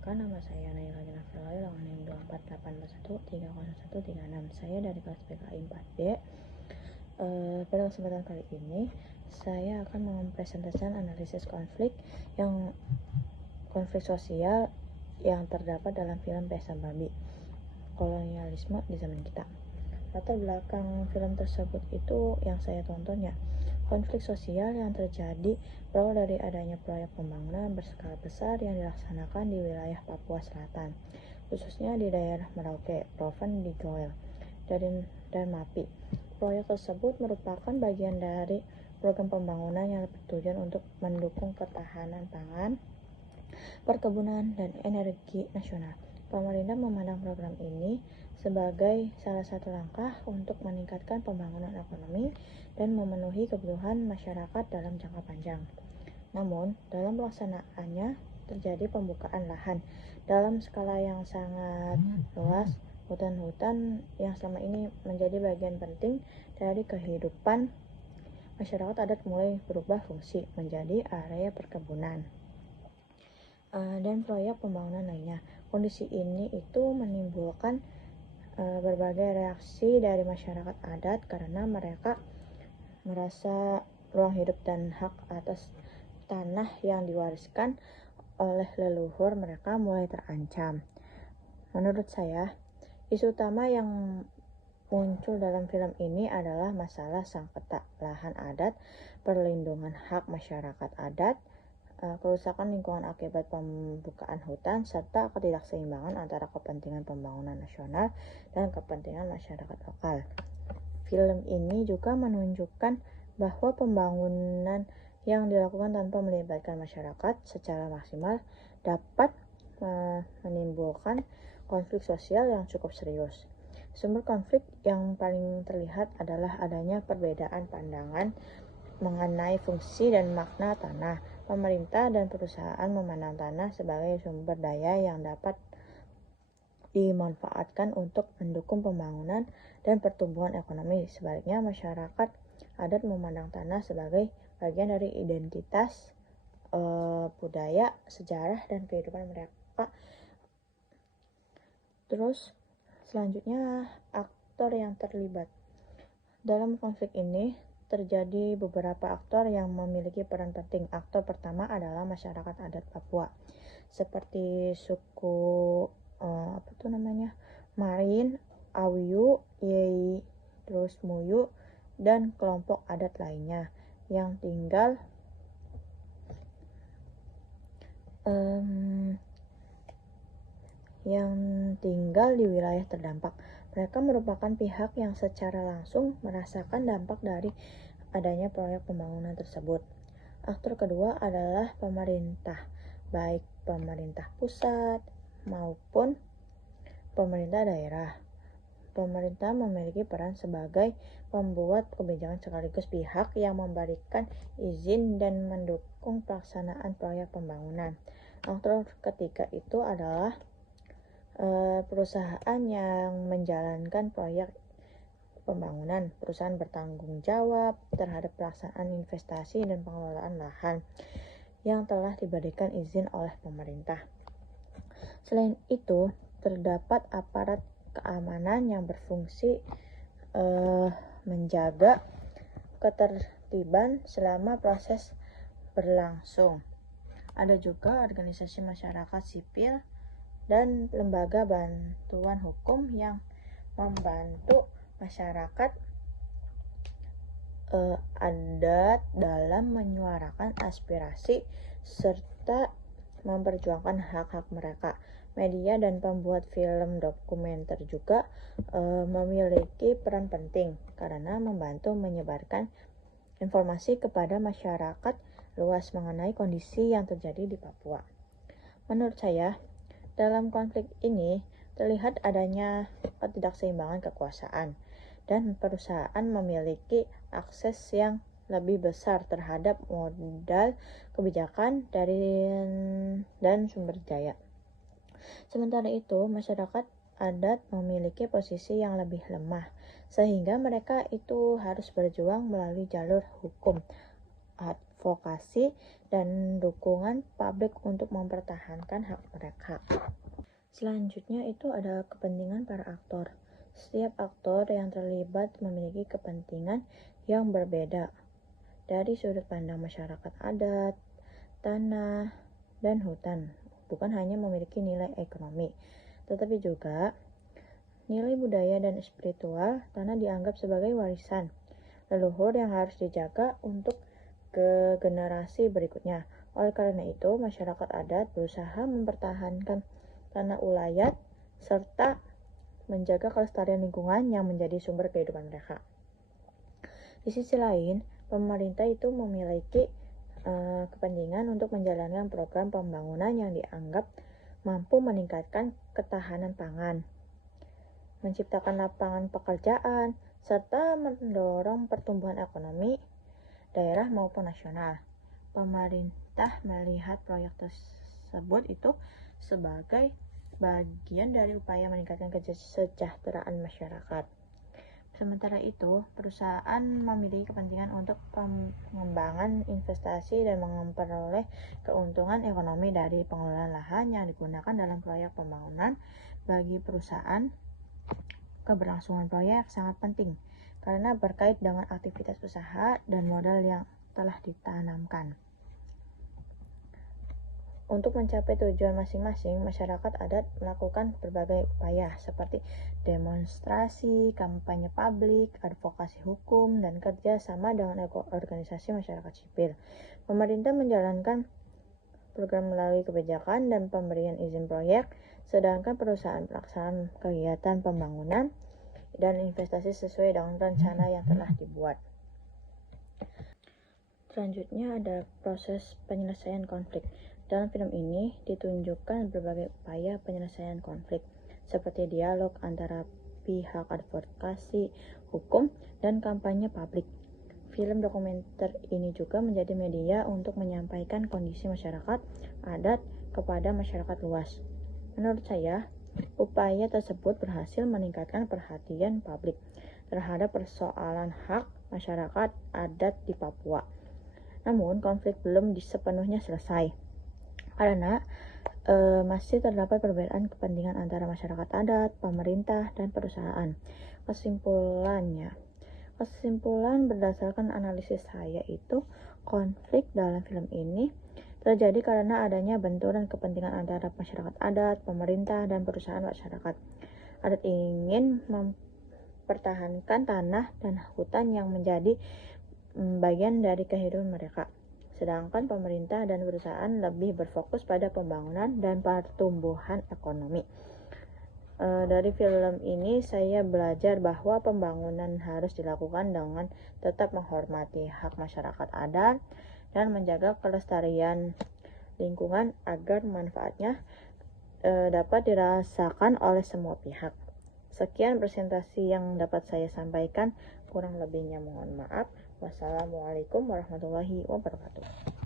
Perkenalkan, nama saya Naila Ginafilai, dengan NIM 24881301336. Saya dari kelas PKI 4D. Pada kesempatan kali ini, saya akan mempresentasikan analisis konflik sosial yang terdapat dalam film Pesta Babi, kolonialisme di zaman kita. Latar belakang film tersebut itu yang saya tontonnya, konflik sosial yang terjadi berawal dari adanya proyek pembangunan berskala besar yang dilaksanakan di wilayah Papua Selatan, khususnya di daerah Merauke, Proven di Goel, dan Mapi. Proyek tersebut merupakan bagian dari program pembangunan yang bertujuan untuk mendukung ketahanan pangan, perkebunan, dan energi nasional. Pemerintah memandang program ini sebagai salah satu langkah untuk meningkatkan pembangunan ekonomi dan memenuhi kebutuhan masyarakat dalam jangka panjang. Namun, dalam pelaksanaannya terjadi pembukaan lahan dalam skala yang sangat luas. Hutan-hutan yang selama ini menjadi bagian penting dari kehidupan masyarakat adat mulai berubah fungsi menjadi area perkebunan dan proyek pembangunan lainnya. Kondisi ini itu menimbulkan berbagai reaksi dari masyarakat adat karena mereka merasa ruang hidup dan hak atas tanah yang diwariskan oleh leluhur mereka mulai terancam. Menurut saya, isu utama yang muncul dalam film ini adalah masalah sengketa lahan adat, perlindungan hak masyarakat adat, kerusakan lingkungan akibat pembukaan hutan, serta ketidakseimbangan antara kepentingan pembangunan nasional dan kepentingan masyarakat lokal. Film ini juga menunjukkan bahwa pembangunan yang dilakukan tanpa melibatkan masyarakat secara maksimal dapat menimbulkan konflik sosial yang cukup serius. Sumber konflik yang paling terlihat adalah adanya perbedaan pandangan mengenai fungsi dan makna tanah. Pemerintah dan perusahaan memandang tanah sebagai sumber daya yang dapat dimanfaatkan untuk mendukung pembangunan dan pertumbuhan ekonomi. Sebaliknya, masyarakat adat memandang tanah sebagai bagian dari identitas, budaya, sejarah, dan kehidupan mereka. Terus, selanjutnya aktor yang terlibat. Dalam konflik ini, terjadi beberapa aktor yang memiliki peran penting. Aktor pertama adalah masyarakat adat Papua, seperti suku Marin, Awiyu, Yei, terus Muyu, dan kelompok adat lainnya yang tinggal di wilayah terdampak. Mereka merupakan pihak yang secara langsung merasakan dampak dari adanya proyek pembangunan tersebut. Aktor kedua adalah pemerintah, baik pemerintah pusat maupun pemerintah daerah. Pemerintah memiliki peran sebagai pembuat kebijakan sekaligus pihak yang memberikan izin dan mendukung pelaksanaan proyek pembangunan. Aktor ketiga itu adalah perusahaan yang menjalankan proyek pembangunan. Perusahaan bertanggung jawab terhadap pelaksanaan investasi dan pengelolaan lahan yang telah diberikan izin oleh pemerintah. Selain itu, terdapat aparat keamanan yang berfungsi menjaga ketertiban selama proses berlangsung. Ada juga organisasi masyarakat sipil dan lembaga bantuan hukum yang membantu masyarakat adat dalam menyuarakan aspirasi serta memperjuangkan hak-hak mereka. Media dan pembuat film dokumenter juga memiliki peran penting karena membantu menyebarkan informasi kepada masyarakat luas mengenai kondisi yang terjadi di Papua. Menurut saya, dalam konflik ini terlihat adanya ketidakseimbangan kekuasaan dan perusahaan memiliki akses yang lebih besar terhadap modal kebijakan dan sumber daya. Sementara itu, masyarakat adat memiliki posisi yang lebih lemah, sehingga mereka itu harus berjuang melalui jalur hukum, advokasi, dan dukungan publik untuk mempertahankan hak mereka. Selanjutnya itu ada kepentingan para aktor. Setiap aktor yang terlibat memiliki kepentingan yang berbeda dari sudut pandang masyarakat adat, tanah, dan hutan. Bukan hanya memiliki nilai ekonomi, tetapi juga nilai budaya dan spiritual. Tanah dianggap sebagai warisan leluhur yang harus dijaga untuk ke generasi berikutnya. Oleh karena itu, masyarakat adat berusaha mempertahankan tanah ulayat serta menjaga kelestarian lingkungan yang menjadi sumber kehidupan mereka. Di sisi lain, pemerintah itu memiliki kepentingan untuk menjalankan program pembangunan yang dianggap mampu meningkatkan ketahanan pangan, menciptakan lapangan pekerjaan, serta mendorong pertumbuhan ekonomi daerah maupun nasional. Pemerintah melihat proyek tersebut itu sebagai bagian dari upaya meningkatkan kesejahteraan masyarakat. Sementara itu, perusahaan memiliki kepentingan untuk pengembangan investasi dan memperoleh keuntungan ekonomi dari pengelolaan lahan yang digunakan dalam proyek pembangunan. Bagi perusahaan, keberlangsungan proyek sangat penting karena berkait dengan aktivitas usaha dan modal yang telah ditanamkan. Untuk mencapai tujuan masing-masing, masyarakat adat melakukan berbagai upaya seperti demonstrasi, kampanye publik, advokasi hukum, dan kerja sama dengan organisasi masyarakat sipil. Pemerintah menjalankan program melalui kebijakan dan pemberian izin proyek, sedangkan perusahaan pelaksanaan kegiatan pembangunan dan investasi sesuai dengan rencana yang telah dibuat. Selanjutnya ada proses penyelesaian konflik. Dalam film ini ditunjukkan berbagai upaya penyelesaian konflik, seperti dialog antara pihak advokasi, hukum, dan kampanye publik. Film dokumenter ini juga menjadi media untuk menyampaikan kondisi masyarakat adat kepada masyarakat luas. Menurut saya, upaya tersebut berhasil meningkatkan perhatian publik terhadap persoalan hak masyarakat adat di Papua. Namun, konflik belum sepenuhnya selesai karena masih terdapat perbedaan kepentingan antara masyarakat adat, pemerintah, dan perusahaan. Kesimpulan berdasarkan analisis saya itu, konflik dalam film ini terjadi karena adanya benturan kepentingan antara masyarakat adat, pemerintah, dan perusahaan masyarakat adat ingin mempertahankan tanah dan hutan yang menjadi bagian dari kehidupan mereka. Sedangkan pemerintah dan perusahaan lebih berfokus pada pembangunan dan pertumbuhan ekonomi. Dari film ini saya belajar bahwa pembangunan harus dilakukan dengan tetap menghormati hak masyarakat adat dan menjaga kelestarian lingkungan agar manfaatnya dapat dirasakan oleh semua pihak. Sekian presentasi yang dapat saya sampaikan, kurang lebihnya mohon maaf. Wassalamualaikum warahmatullahi wabarakatuh.